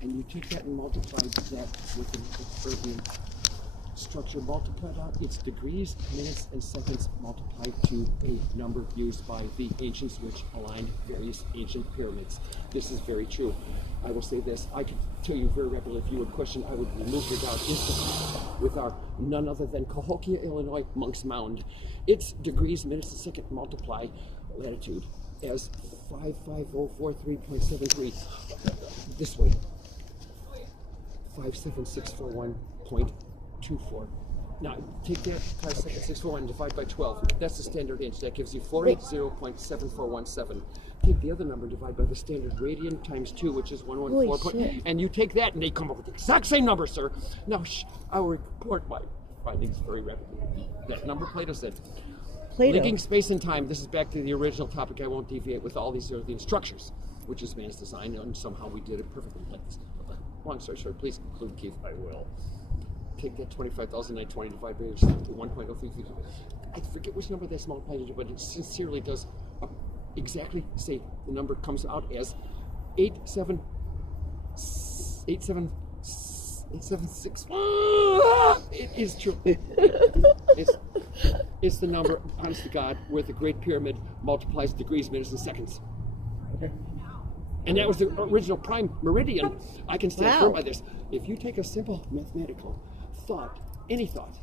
and you take that and multiply that with the Urbian structure multiplied out, its degrees, minutes, and seconds multiplied to a number used by the ancients, which aligned various ancient pyramids. This is very true. I will say this, I can tell you very rapidly, if you would question, I would remove your doubt instantly with our none other than Cahokia, Illinois, Monk's Mound. Its degrees, minutes, and second multiply latitude as 55043.73. This way, 57641.24. Now, take that 57641 and divide by 12. That's the standard inch. That gives you 480.7417. Take the other number, divide by the standard radian times 2, which is 114. And you take that, and they come up with the exact same number, sir. Now, I will report my findings very rapidly. That number Plato said. Linking space and time. This is back to the original topic. I won't deviate with all these Earthian structures, which is man's design, and somehow we did it perfectly like this. Long story short, please conclude, Keith. I will. Take that 25,920 divided by 1.03. I forget which number that's multiplied into, but it sincerely does exactly say the number comes out as 876. It is true. It's the number, honest to God, where the Great Pyramid multiplies degrees, minutes, and seconds. Okay. And that was the original prime meridian. I can stand firm by this. If you take a simple mathematical thought, any thought,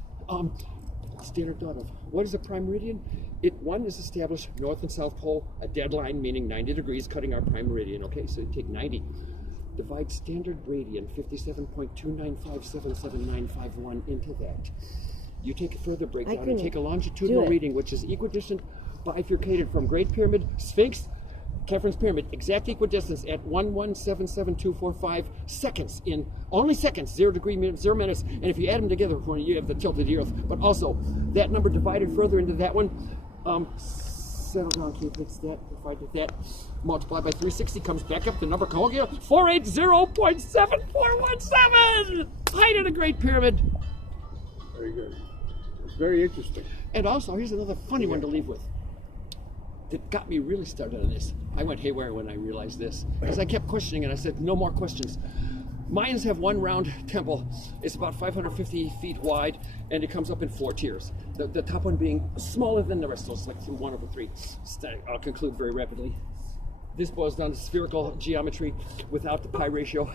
standard thought of what is a prime meridian? One is established north and south pole, a dead line, meaning 90 degrees, cutting our prime meridian. Okay, so you take 90, divide standard radian, 57.2957791 into that. You take a further breakdown and take a longitudinal reading, which is equidistant, bifurcated from Great Pyramid, Sphinx, Khafre's Pyramid, exact equidistance at 1177245 seconds, in only seconds, 0 degree minutes, 0 minutes, and if you add them together, you have the tilt of the earth. But also, that number divided further into that one, settle down, Keith, it's that, divided that, multiplied by 360, comes back up, the number Cahokia, 480.7417! Height of the Great Pyramid. Very good. It's very interesting. And also, here's another funny one to leave with. That got me really started on this. I went haywire when I realized this, because I kept questioning, and I said, no more questions. Mayans have one round temple. It's about 550 feet wide, and it comes up in 4 tiers. The top one being smaller than the rest, so it's like 1/3. I'll conclude very rapidly. This boils down to spherical geometry without the pi ratio.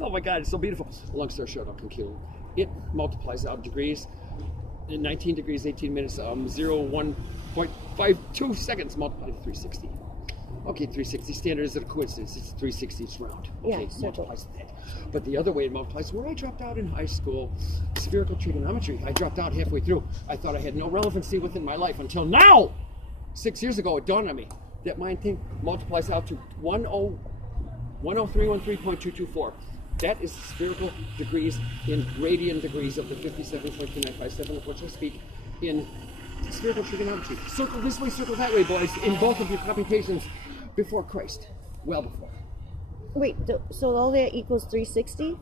Oh my God, it's so beautiful. Long story short, I'll conclude. It multiplies out degrees. 19 degrees, 18 minutes, 1.52 seconds multiplied to 360. Okay, 360 standard is a coincidence. It's 360, it's round. Okay, it multiplies that. But the other way it multiplies, where I dropped out in high school, spherical trigonometry, I dropped out halfway through. I thought I had no relevancy within my life until now. 6 years ago, it dawned on me that my thing multiplies out to 10313.224. That is spherical degrees in radian degrees of the 57.2957, of which I speak in spherical trigonometry. Circle this way, circle that way, boys, in both of your computations before Christ. Well before. Wait, so all that equals 360?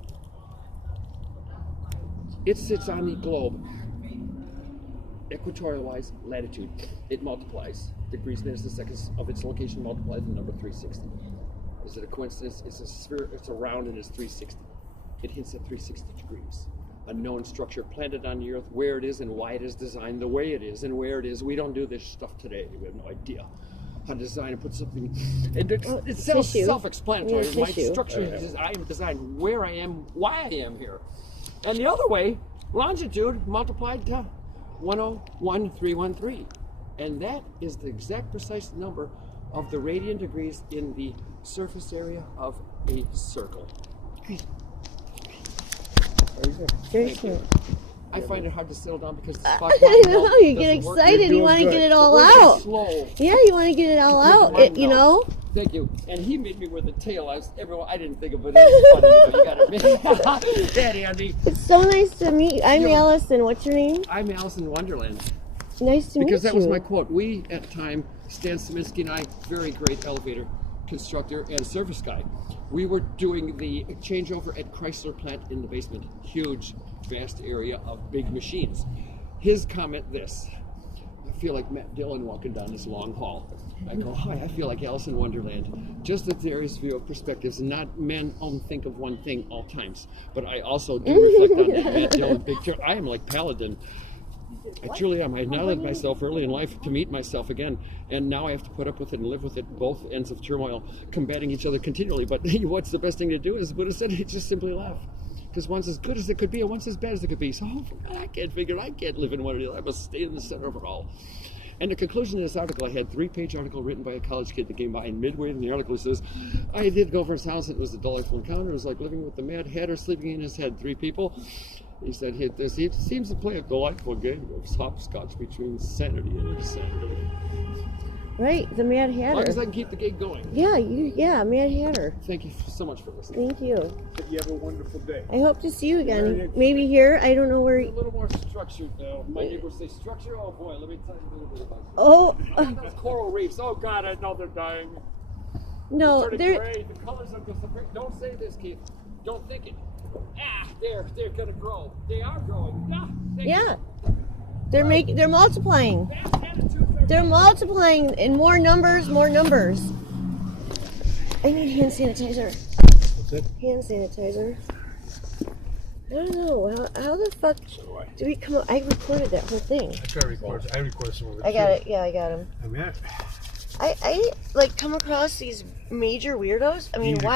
It sits on the globe, equatorial-wise latitude. It multiplies degrees, minutes, and seconds of its location multiplied the number 360. Is it a coincidence? It's a sphere, it's a round, and it's 360. It hints at 360 degrees. A known structure planted on the earth, where it is and why it is designed the way it is and where it is. We don't do this stuff today. We have no idea how to design and put something. And it's self-explanatory. My structure is I am designed where I am, why I am here. And the other way, longitude multiplied to 101,313. And that is the exact precise number of the radian degrees in the surface area of a circle. Very good. I find it hard to settle down because I know, you get excited, you want to get it all out. Slow. Yeah, you want to get it all out, you know? Thank you. And he made me wear the tail. I didn't think of it. It's funny, but you got to admit. Daddy, Andy. It's so nice to meet you. I'm Allison. What's your name? I'm Alice in Wonderland. Nice to meet you. Because that was my quote. We, at the time, Stan Saminsky and I, very great elevator constructor and service guy, we were doing the changeover at Chrysler plant in the basement. Huge, vast area of big machines. His comment this: feel like Matt Dillon walking down this long hall. I go, hi, I feel like Alice in Wonderland. Just that there is view of perspectives, and not men only think of one thing all times. But I also do reflect on that Matt Dillon picture. I am like Paladin. I truly am. I acknowledged myself early in life to meet myself again, and now I have to put up with it and live with it, both ends of turmoil, combating each other continually. But what's the best thing to do, as Buddha said, just simply laugh. Because one's as good as it could be, and one's as bad as it could be. So I can't live in one of these. I must stay in the center of it all. And the conclusion of this article, I had a 3-page article written by a college kid that came by, and midway in the article it says, I did go over his house, and it was a delightful encounter. It was like living with the Mad Hatter sleeping in his head, 3 people. He said he seems to play a delightful game of hopscotch between sanity and insanity. Right, the Mad Hatter. As long as I can keep the gig going. Yeah, Mad Hatter. Thank you so much for listening. Thank you. You have a wonderful day. I hope to see you again. Maybe here. I don't know where. A little more structured, though. My neighbors say structure. Oh boy, let me tell you a little bit about it. Oh. Those coral reefs. Oh God, I know they're dying. No, they're gray. The colors are disappearing. Don't say this, Keith. Don't think it. They're gonna grow. They are growing. Yeah. They're multiplying. They're multiplying in more numbers. I need hand sanitizer. What's that? Hand sanitizer. I don't know. How the fuck do we come up? I recorded that whole thing. I recorded some of it. I got it. Yeah, I got him. I mean, I like come across these major weirdos. I mean, why?